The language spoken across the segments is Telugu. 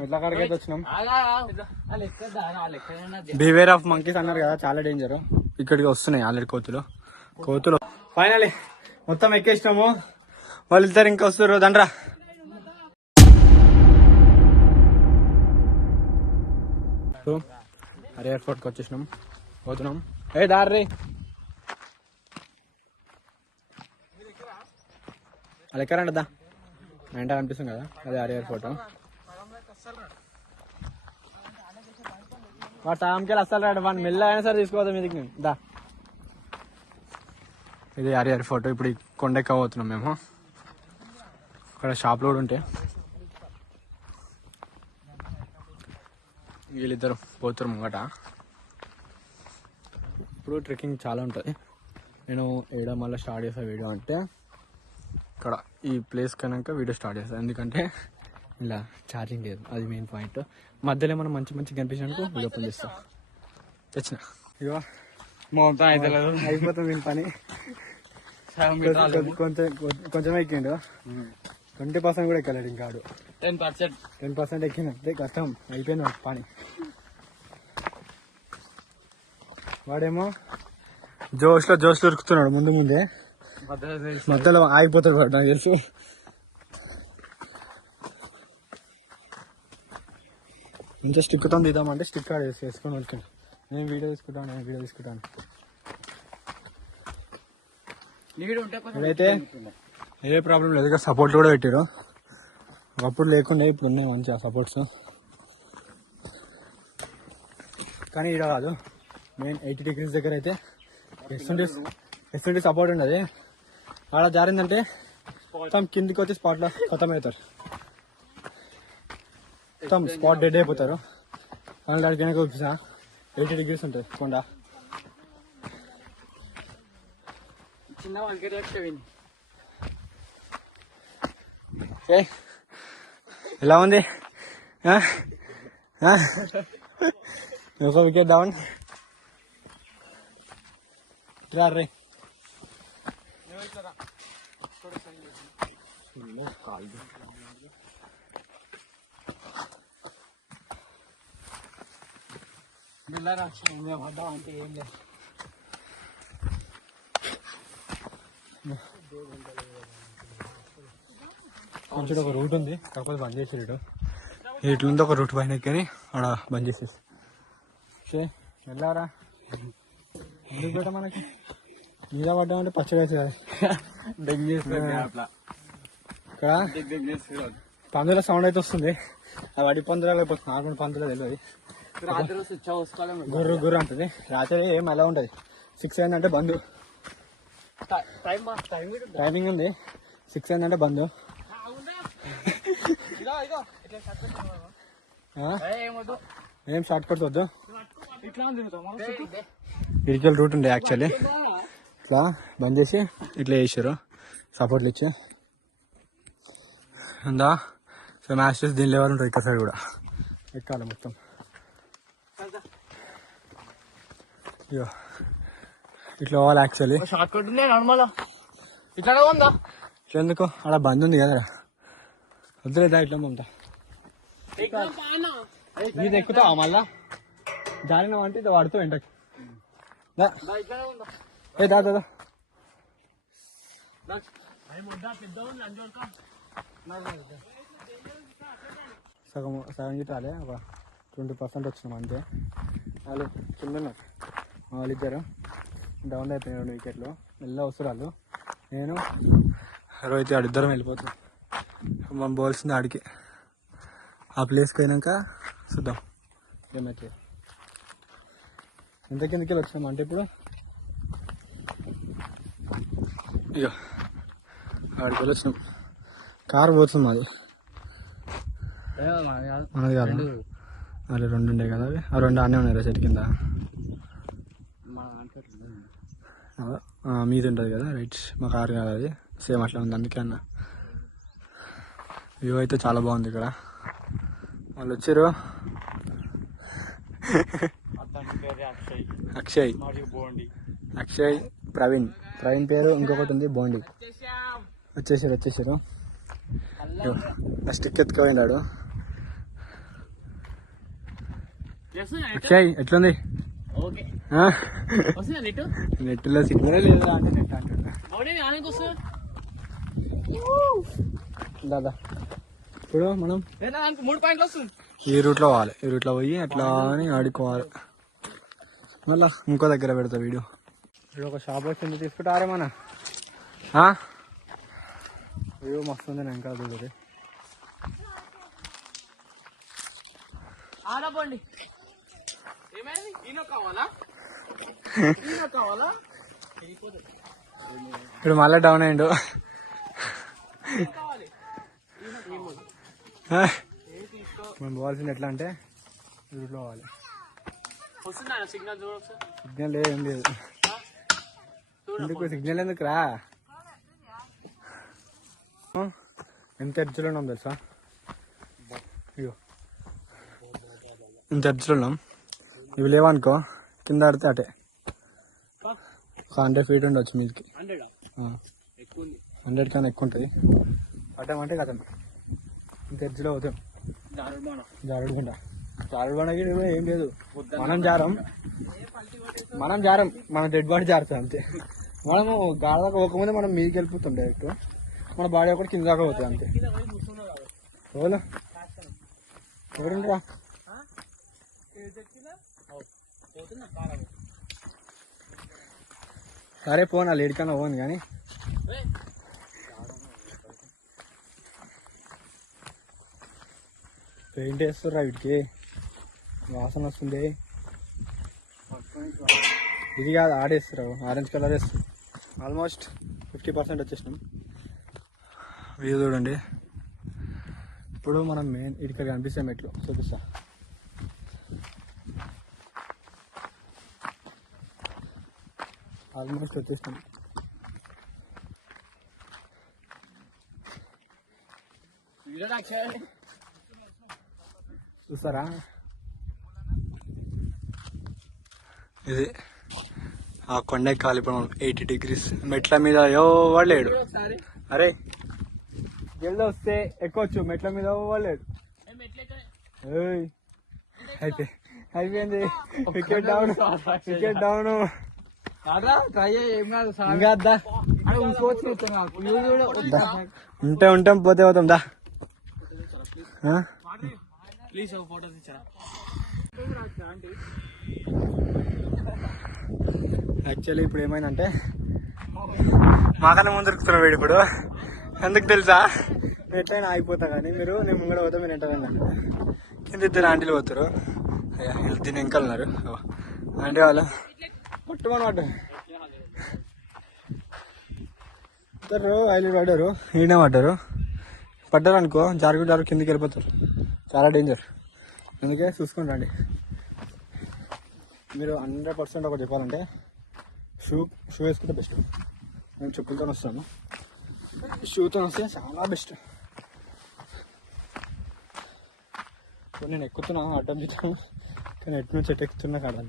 ఎట్లా కాడికైతే వచ్చినాం. బివేర్ ఆఫ్ మంకీస్ అన్నారు కదా, చాలా డేంజర్. ఇక్కడికి వస్తున్నాయి ఆల్రెడీ కోతులు. ఫైనలీ మొత్తం ఎక్కేసినాము. వాళ్ళిద్దరు ఇంకా వస్తారు. దండ్రా అరే ఎయిర్పోర్ట్కి వచ్చేసినాం, పోతున్నాం. ఏ దారి అది ఎక్కరంటదా వెంట కనిపిస్తుంది కదా, అదే అరే ఎయిర్పోర్ట్. వాడు సాయంకాలం అస్సలు రాడు, వాడిని మెల్ల అయినా సరే తీసుకోవద్దాం మీదికి. దా ఇది అరే ఎయిర్పోర్ట్. ఇప్పుడు కొండెక్కబోతున్నాం మేము. ఇక్కడ షాప్లో కూడా ఉంటాయి. వీళ్ళిద్దరు పోతారు ముంగట. ఇప్పుడు ట్రెక్కింగ్ చాలా ఉంటుంది. నేను ఏడా మళ్ళీ స్టార్ట్ చేసా వీడియో అంటే ఇక్కడ ఈ ప్లేస్ కనుక వీడియో స్టార్ట్ చేస్తాను. ఎందుకంటే ఇలా ఛార్జింగ్ లేదు, అది మెయిన్ పాయింట్. మధ్యలో మనం మంచి కనిపించినందుకు వీడియో ఓపెన్ చేస్తాం. తెచ్చిన ఇగో మొత్తం అయిపోతుంది దీని పని. కొంచెం ఎక్కిండు, 20% కూడా ఎక్కలేడు ఇంకా. 10% ఎక్కిందంటే కష్టం, అయిపోయింది పని. వాడేమో జోష్లో ఉరుకుతున్నాడు ముందే. మధ్యలో ఆగిపోతాడు వాడు, నాకు తెలుసు. ఇంకా స్టిక్తో తీద్దామంటే స్టిక్ ఆడ వేసుకొని వచ్చాను. నేను వీడియో తీసుకుంటాను. ఇదైతే ఏ ప్రాబ్లం లేదు. ఇక సపోర్ట్ కూడా పెట్టారు. ఒకప్పుడు లేకుండా ఇప్పుడు ఉన్నాయి మంచిగా సపోర్ట్స్. కానీ ఇక్కడ కాదు, మెయిన్ 80 degrees దగ్గర అయితే ఎస్ఎంటీ సపోర్ట్ ఉండదు. ఆడ జారిందంటే మొత్తం కిందికి వచ్చి స్పాట్లో ఖతం అవుతారు. మొత్తం స్పాట్ డెడ్ అయిపోతారు. అందులో అడిగినాక చూసా 80 degrees ఉంటుంది కొండ. ఎలా ఉంది? ఒక వికెట్ డౌన్. రే అంటే ఏం లేదు. కొంచెం ఒక రూట్ ఉంది, కాకపోతే బంద్ చేసేడు. ఇట్లుంది ఒక రూట్ పైన కానీ ఆడ బంద్ చేసేసి వెళ్ళారా. ఎందుకు పెట్టా మనకి మీద పడ్డామంటే పచ్చగా ఇక్కడ పందుల సౌండ్ అయితే వస్తుంది. అది వడి పందులా లేకపోతే నార్మల్ పందులా తెలియదు. గుర్రు అంటది. రాత్రి ఏం అలా ఉంటుంది. 6 అయిందంటే బంద్. టైమింగ్ ఉంది, 6 అయిందంటే బంద్. ఏం షార్ట్ కట్ వద్దు, ఇరికల్ రూట్ ఉండే యాక్చువల్లీ. ఇట్లా బంద్ చేసి ఇట్లా చేసారు సపోర్ట్లు ఇచ్చి. అందా సో మ్యాచెస్ దీని లెవెల్ ఉంటాయి. ఇక్కడ సైడ్ కూడా ఎక్కాలి మొత్తం. ఇట్లా పోవాలి యాక్చువల్లీ. ఎందుకు అలా బంద్ ఉంది కదా, వద్దులేదా ఇట్లా పంపుతా. ఇది ఎక్కుతావా మళ్ళా? జారినావంటే ఇది వాడుతూ వెంటకి. ఏ దాదా సగం గిట్టాలే, ఒక 20% వచ్చినాం అంతే. వాళ్ళు కింద వాళ్ళిద్దరు డౌన్ అయిపోయినాయి 2 వికెట్లు. మెల్ల వస్తురాలు. నేను రోహిత్ ఆడిద్దరం వెళ్ళిపోతున్నాం. మనం పోవాల్సింది ఆడికి. ఆ ప్లేస్కి అయినాక చూద్దాం ఏమైతే. ఎంత కిందకి వచ్చినాం అంటే ఇప్పుడు ఇక ఆడికి వచ్చినాం. కారు పోతుంది మాది, మనది కాదు. అదే 2 ఉండే కదా, అవి ఆ 2 ఆనే ఉన్నాయి చెట్టు కింద. మీది ఉంటుంది కదా, రైట్. మా కారు కాదు అది, సేమ్ అట్లా ఉంది. అందుకే అన్న వ్యూ అయితే చాలా బాగుంది ఇక్కడ. వాళ్ళు వచ్చారు. అక్షయ్, ప్రవీణ్ పేరు ఇంకొకటి ఉంది, బోండి. వచ్చేసారు. ఆ స్టిక్ ఎత్తుకుపోయినాడు. అక్షయ్ ఎట్లుంది? నెట్లో సిగ్నల్ లేదా అంటే నెట్ అంటున్నా దాదా. ఇప్పుడు మనం 3 పాయింట్లు వస్తుంది. ఈ రూట్లో పోవాలి, ఈ రూట్లో పోయి అట్లా అని ఆడుకోవాలి. మళ్ళా ఇంకో దగ్గర పెడతా వీడియో. ఇప్పుడు ఒక షాప్ వచ్చింది, తీసుకుంటారే మన వీడియో మస్తు ఉంది. నేను ఇంకా చూడదు ఆడపోండి. ఏమైంది? ఈనో కావాలా? ఇప్పుడు మళ్ళీ డౌన్ అయ్యిండు. మనం పోవాల్సింది ఎట్లా అంటే రూట్లో పోవాలి. సిగ్నల్ లేదు, ఏం లేదు. ఎందుకు సిగ్నల్ ఎందుకు రా? ఎంత ఎడ్జ్లో ఉన్నాం తెలుసా? అయ్యో ఇంత ఎడ్జ్లో ఉన్నాం. ఇవి లేవనుకో కింద ఆడితే అటే 100 feet ఉండొచ్చు మీదికి. 100 కన్నా ఎక్కువ ఉంటుంది. పట్టామంటే కథం ఇంత ఎడ్జ్లో పోతాం. జారుడు బండకి ఏం లేదు. మనం జారం మన డెడ్ బాడీ జారుతుంది అంతే. మనము గాడి దాకా పోకముందే మనం మీదికి వెళ్ళిపోతాం డైరెక్ట్. మన బాడీ ఒకటి కింద దాకా పోతుంది అంతే. ఎవరు ఎవరుంటా సరే పోనా లేడికన్నా పోను కానీ పెయింట్ వేస్తుర్రా వీటికి, వాసన వస్తుంది. ఇది కాదు ఆడేస్తారు, ఆరెంజ్ కలర్ వేస్తారు. ఆల్మోస్ట్ 50% వచ్చేసినాం. వ్యూ చూడండి. ఇప్పుడు మనం మెయిన్ ఇక్కడ కనిపిస్తే మెట్లు చూపిస్తా. ఆల్మోస్ట్ వచ్చేసినాం. చూస్తారా? ఇది ఆ కొండ ఎక్కాలి. ఇప్పుడు 80 degrees మెట్ల మీద ఎవరు లేడు. అరే జల్ది వస్తే ఎక్కొచ్చు, మెట్ల మీద ఎవరు లేడు. అయిపోయింది. Wicket down. ఉంటాం పోతే పోతాం దా. యాక్చువల్లీ ఇప్పుడు ఏమైందంటే మాకన్నా ముందు దొరుకుతున్నాం వీడు. ఇప్పుడు ఎందుకు తెలుసా? ఎట్లయినా ఆగిపోతా కానీ నేను ముంగడ పోతా, మీరు ఎంటైనా కింద 2 ఆంటీలు పోతారు. అయ్యా దీన్ని వెంకలున్నారు ఆంటీ వాళ్ళు పట్టుమనమాట. ఇద్దరు హైలైట్ పడ్డారు అనుకో జారు కిందికి వెళ్ళిపోతారు. చాలా డేంజర్. అందుకే చూసుకొని రండి. మీరు 100% ఒకటి చెప్పాలంటే షూ వేసుకుంటే బెస్ట్. నేను చెప్పులతో వస్తాను, షూతో వస్తే చాలా బెస్ట్. నేను ఎక్కుతున్నా అడ్డం చెప్తాను కానీ ఎటు నుంచి ఎటు ఎక్కుతున్నా కాదు.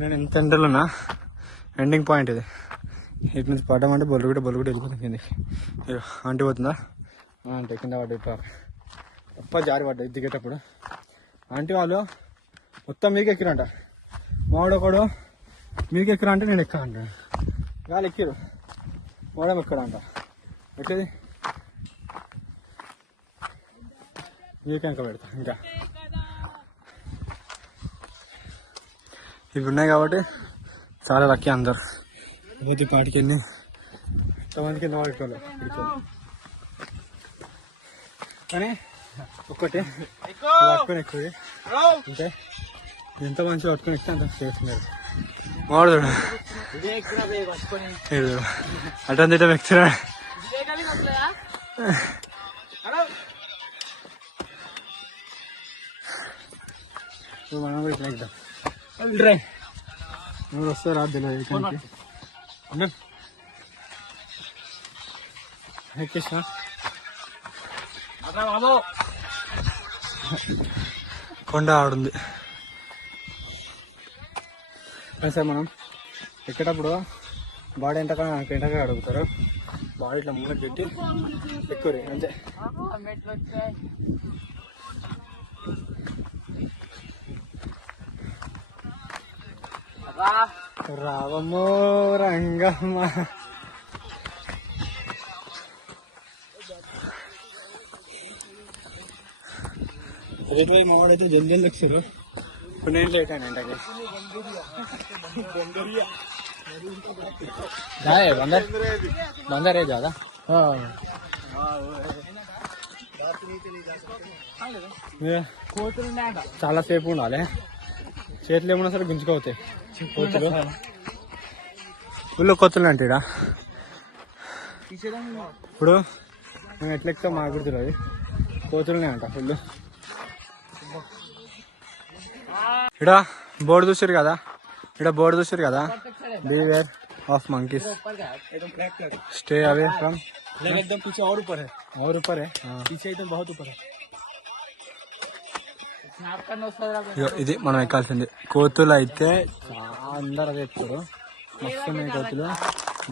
నేను ఎంత ఎండలో ఉన్నా ఎండింగ్ పాయింట్ ఇది. ఇటు నుంచి పడ్డామంటే బొల్లు కూడా వెళ్ళిపోతుంది కిందకి. ఆంటీ పోతుందా? అంటే కింద పడ్డ తప్ప జారి పడ్డా దిగేటప్పుడు. ఆంటీ వాళ్ళు మొత్తం మీకు ఎక్కిరంట. మావాడు ఒకడు మీకు ఎక్కరా అంటే నేను ఎక్కా అంట. గాలి ఎక్కిరు వాడేం ఎక్కడంట. ఎట్లది మీకు వెనక పెడతా. ఇంకా ఇవి ఉన్నాయి కాబట్టి చాలా లక్కీ అందరు. ప్రతి పాటికి ఎంతమందికి ఎన్నో వాడుకోవాలి కానీ ఒక్కటే పట్టుకొని ఎక్కువ అంటే ఎంత మంచిగా పట్టుకొని ఎక్కితే అంత చేస్తున్నారు. మాడుతాడు అటం తిట్టం ఎక్కుతున్నాడు. మనం కూడా ఇట్లా ఎక్కుదాం. నువ్వు వస్తే రాదు తెలియదు. ఎక్కేసిన కొండ ఆడుంది. సార్ మనం ఎక్కేటప్పుడు బాడీ ఎంటగా అడుగుతారు. బాడీ ఇట్లా ముంగట్ పెట్టి ఎక్కువ అంతే. రావమ్మో రంగమ్మ. అదే మా వాడైతే జల్దీ వచ్చారు. ఇప్పుడు నేను లేట్ అయినా ఇంటకి. బందర్ है ज्यादा. చాలా సేపు ఉండాలి. చేతులు ఏమన్నా సరే గుంజుకోవుతాయి కోతులు. ఫుల్ కోతులు అంటే ఇప్పుడు మేము ఎట్లా ఎక్కుతాం మాకు గుర్తులు అవి కోతులనే అంట ఫుల్. ఇక్కడ బోర్డు చూసారు కదా, beware of monkeys, stay away from. एकदम पीछे और ऊपर है. पीछे एकदम बहुत ऊपर है. ఇది మనం ఎక్కాల్సింది. కోతులు అయితే అందరు అదే ఎక్కుతారు. మస్తు ఉన్నాయి కోతులు.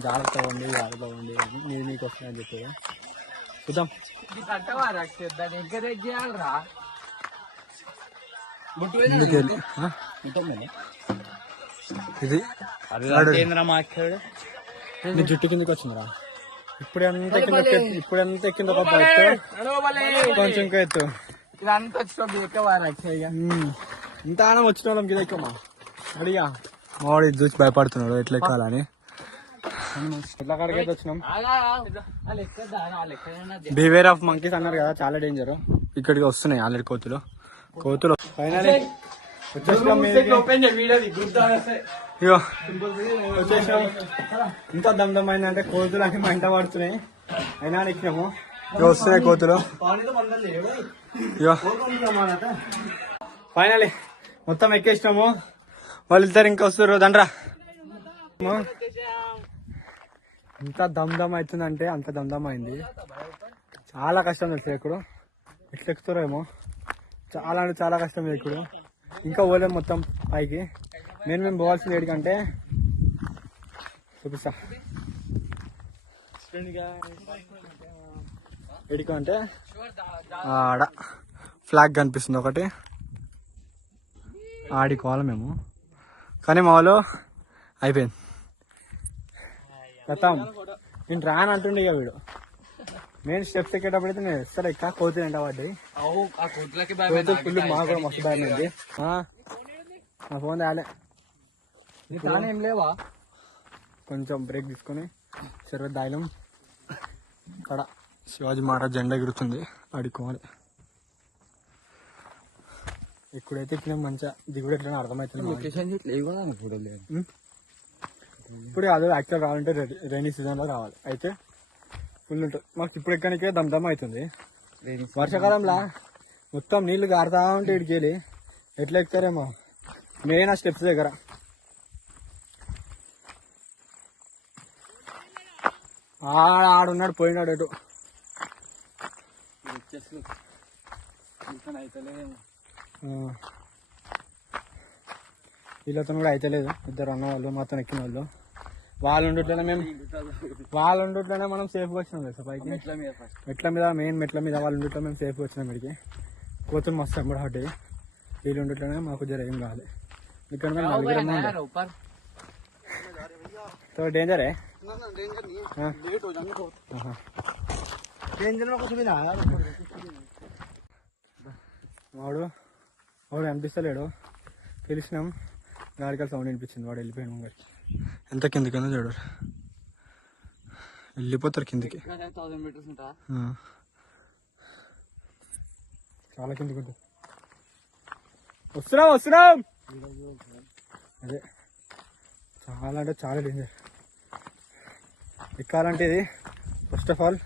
జాగ్రత్త ఉండి మీరు మీకు వస్తాయని చెప్పారు. చూద్దాం. ఇది నీ జుట్టు కిందకి వచ్చిందిరా. ఇప్పుడు ఎంత ఎక్కింది ఒక బైక్ కొంచెం ఇంకా ఎత్తు. ఇంత ఆనం వచ్చిన వాళ్ళం కింద ఎక్కువ అడిగా మావాడు ఇది చూసి భయపడుతున్నాడు ఎట్లా ఎక్కాలని. ఎట్లా కాడికైతే వచ్చినాం. బివేర్ ఆఫ్ మంకీస్ అన్నారు కదా, చాలా డేంజర్. ఇక్కడికి వస్తున్నాయి ఆల్రెడీ కోతులు. ఫైనలీ వచ్చేసినాం. ఇగో వచ్చేసినాం. ఇంత దమ్దమ్ అయిందంటే కోతులు అన్ని మంట పడుతున్నాయి. అయినా ఎక్కినాము. ఇక వస్తున్నాయి కోతులు. ఇగో ఫైనలీ మొత్తం ఎక్కేసినాము. వాళ్ళిద్దరు ఇంకా వస్తారు దండ్రా. ఎంత దమ్దమ్ అవుతుందంటే అంత దమ్దమ్ అయింది. చాలా కష్టం తెలుసు ఎక్కుడు. ఎట్లా ఎక్కుతారేమో, చాలా అంటే చాలా కష్టం ఎక్కుడు. ఇంకా పోలేము మొత్తం పైకి. మేము పోవాల్సింది ఏడికంటే చూపిస్తా. ఏడికంటే ఆడ ఫ్లాగ్ కనిపిస్తుంది ఒకటి, ఆడికోవాలి మేము. కానీ మా వాళ్ళు అయిపోయింది గతం. నేను రాను అంటుండే ఇక వీడు. మెయిన్ స్టెప్స్ ఎక్కేటప్పుడు అయితే నేను ఎక్కడ ఎక్క కోతులు ఎంట పడ్డాయి. ఫుల్ మాకు కూడా మస్తు భయం ఉంది. నా ఫోన్ రాలే. ఏం లేవా? కొంచెం బ్రేక్ తీసుకొని సర్వత్ దాయిలం. అక్కడ శివాజీ మహారాజ్ జెండా ఎగురుతుంది, ఆడుకోవాలి. ఇక్కడైతే ఇక్కడ మంచిగా దిగుడు ఎట్లా అర్థమవుతుంది. ఇప్పుడు కాదు, యాక్చువల్ రావాలంటే రైనీ సీజన్ లో రావాలి. అయితే ఫుల్ ఉంటుంది. మాకు ఇప్పుడు ఎక్కడికే దమ్దమ్ అవుతుంది. వర్షాకాలంలో మొత్తం నీళ్లు గారుతా ఉంటే ఇడికి వెళ్ళి ఎట్లా ఎక్కుతారేమో మెయిన్ ఆ స్టెప్స్ దగ్గర. ఆడున్నాడు, పోయినాడు అటు. వీళ్ళతో కూడా అయితలేదు. ఇద్దరు అన్న వాళ్ళు మాతో ఎక్కిన వాళ్ళు. వాళ్ళు ఉండట్లోనే మనం సేఫ్గా వచ్చినాం తెలుసా పైకి. మెట్ల మీద వాళ్ళు ఉండట్లో మేము సేఫ్గా వచ్చినాం ఇక్కడికి. కోతులు మస్తు ఎంబడి వీళ్ళు ఉండట్లోనే మాకు జర ఏం కావాలి. ఇక్కడ तो डेंजर है వాడు అనిపిస్తలేడు. పిలిచినాం, గాడికల్ సౌండ్ వినిపించింది. వాడు వెళ్ళిపోయాడు ముంగడికి. ఎంత కిందికి ఉందో చూడు, వెళ్ళిపోతారు కిందికి. చాలా కిందికి ఉంటుంది. వస్తున్నాం. అదే చాలా అంటే చాలా డేంజర్. ఎక్కాలంటే ఇది ఫస్ట్ ఆఫ్ ఆల్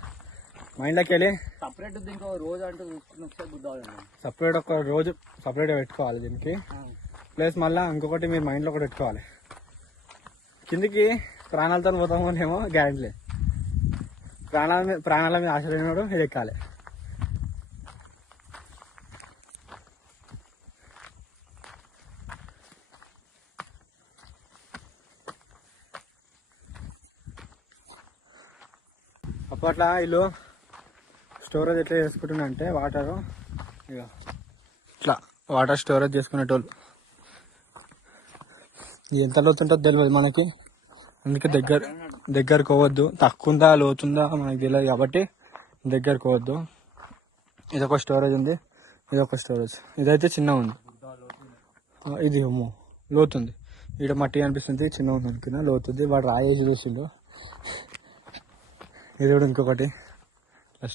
మైండ్లోకి వెళ్ళి సపరేట్ ఒక రోజు సపరేట్గా పెట్టుకోవాలి దీనికి. ప్లస్ మళ్ళీ ఇంకొకటి మీరు మైండ్లో కూడా పెట్టుకోవాలి. కిందికి ప్రాణాలతో పోతామోనేమో గ్యారెంటీ లేదు. ప్రాణాల మీద ఆశ లేనివాడు ఇది ఎక్కాలి. అప్పట్లో వీళ్ళు స్టోరేజ్ ఎట్లా చేసుకుంటున్నా అంటే వాటర్ ఇక ఇట్లా వాటర్ స్టోరేజ్ చేసుకునేటోళ్ళు. ఇది ఎంత లోతుంటుందో తెలియదు మనకి, అందుకే దగ్గరకు పోవద్దు. తక్కువ ఉందా లోతుందా మనకి తెలియదు కాబట్టి దగ్గరకు పోవద్దు. ఇదొక స్టోరేజ్ ఉంది, ఇదొక స్టోరేజ్. ఇదైతే చిన్న ఉంది, ఇది అమ్మో లోతుంది. ఇక్కడ మట్టి అనిపిస్తుంది, చిన్న ఉంది అనుకున్నా, లోతుంది. వాడు రాయేసి చూసిండు. ఇది కూడా ఇంకొకటి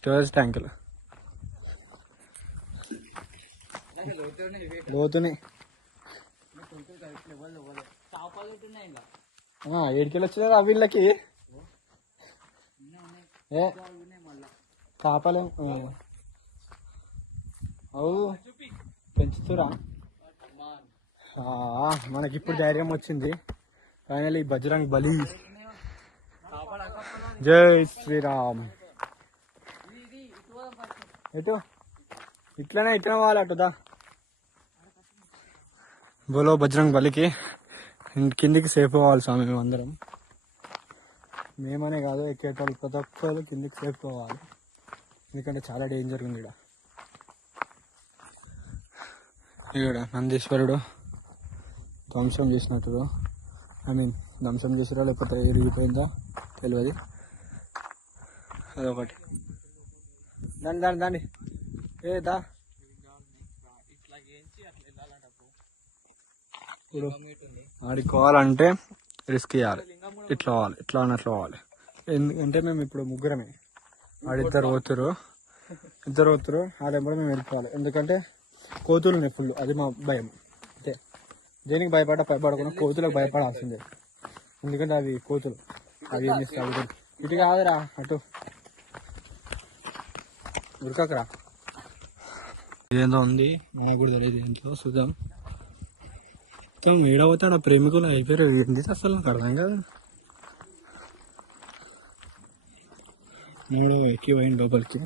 స్టోరేజ్ ట్యాంకులు లోతున్నాయి. ఏడికెళ్ళి వచ్చినారా వీళ్ళకి? ఏ చేపలు అవు పెంచుతురా? మనకి ఇప్పుడు ధైర్యం వచ్చింది ఫైనల్లీ. బజరంగ్ బలి, జై శ్రీరామ్. ఎటు ఇట్లనే పోవాలి అటుదా. బోలో బజరంగ్ బలికి. కిందికి సేఫ్ పోవాలి స్వామి. మేమందరం, మేమనే కాదు ఎక్కేటోళ్ళు ప్రతి ఒక్కరు కిందికి సేఫ్ పోవాలి, ఎందుకంటే చాలా డేంజర్ ఉంది ఇక్కడ. ఇక్కడ నందీశ్వరుడు ధ్వంసం చేసినట్టు, ఐ మీన్ ధ్వంసం చేసిరా లేకపోతే ఎరిగిపోయిందా తెలియదు. అదొకటి. దాన్ని ఏదా ఇప్పుడు ఆడుకోవాలంటే రిస్క్ ఇవ్వాలి. ఇట్లా పోవాలి, ఇట్లా అన్నట్లు పోవాలి. ఎందుకంటే మేము ఇప్పుడు ముగ్గురమే, ఆడిద్దరు పోతురు, ఆడెంబడి మేము వెళ్ళిపోవాలి. ఎందుకంటే కోతులు ఉన్నాయి ఫుల్, అది మా భయం. అంతే, దేనికి భయపడకుండా కోతులకు భయపడాల్సిందే. ఎందుకంటే అవి కోతులు, అవి ఏం చేస్తాయి. ఇటు కాదురా, అటు ఉరకకరా. ఇదేందో ఉంది, నాకు కూడా తెలియదు ఇంట్లో. చూద్దాం. ఏడవుతాడు ప్రేమికులు అయిపోయారు. ఏంటి అసలు నాకు అర్థం కాదు. నేను ఎక్కి పోయింది లోపలికి.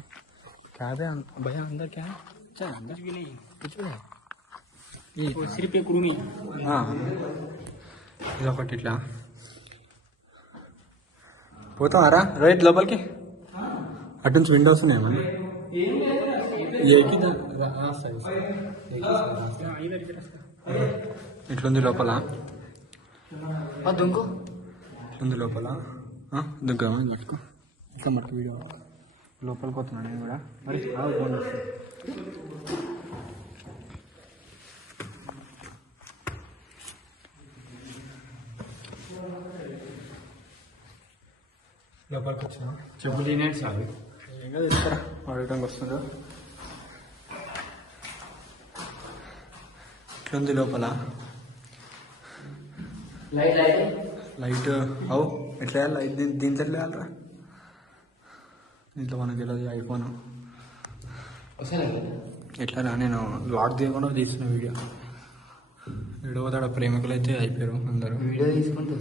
క్యాబే భయ అందరు క్యా ఇదొకటి. ఇట్లా పోతామారా రైట్ లోపలికి. అటు నుంచి విండోస్ ఉన్నాయమ్మా. ఇట్లుంది లోపల, ఇట్లుంది లోపల. దుంక మట్టుకు ఇట్లా మట్టుకు వీడియో లోపలికి పోతున్నాను నేను కూడా. మరి ఫోన్ వస్తుంది. లోపలికి వచ్చినా చెప్పులు తినేది సార్ ఇంకా తెస్తారా అడగడానికి వస్తుందో. ఇట్లుంది లోపల లైట్. అవు ఎట్లా వేయాలి లైట్? దీంట్లో ఎట్లా వేయాలరా? దీంట్లో మనకి వెళ్ళదు. ఐఫోన్ ఎట్లా రా? నేను లాక్ తీయకుండా తీసిన వీడియో. విడవతాడ ప్రేమికులు అయితే అయిపోయారు అందరూ. వీడియో తీసుకుంటూ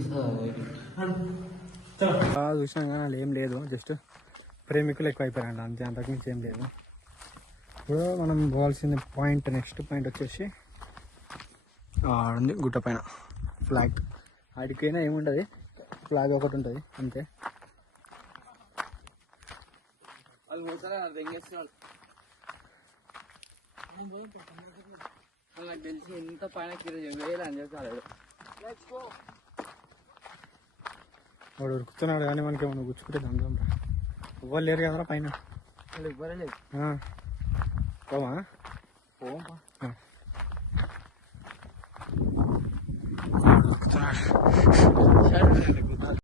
చూసినాం కానీ అలా ఏం లేదు, జస్ట్ ప్రేమికులు ఎక్కువ అయిపోయారండి అంతే, అంతకుమించి ఏం లేదు. ఇప్పుడు మనం పోవాల్సిన పాయింట్, నెక్స్ట్ పాయింట్ వచ్చేసి ఉంది గుట్ట పైన ఫ్లాగ్. ఆడికైనా ఏముంటుంది, ఫ్లాగ్ ఒకటి ఉంటుంది అంతే. తెలిసి ఎంత పైన వేయాలని చెప్పాలి. వాడు ఉరుకుతున్నాడు కానీ మనకి ఏమన్నా గుచ్చుకుంటే దండం. ఎవ్వరు లేరు కదరా పైన, ఎవ్వరే లేదు. పోవా ఉరుకుతున్నాడు.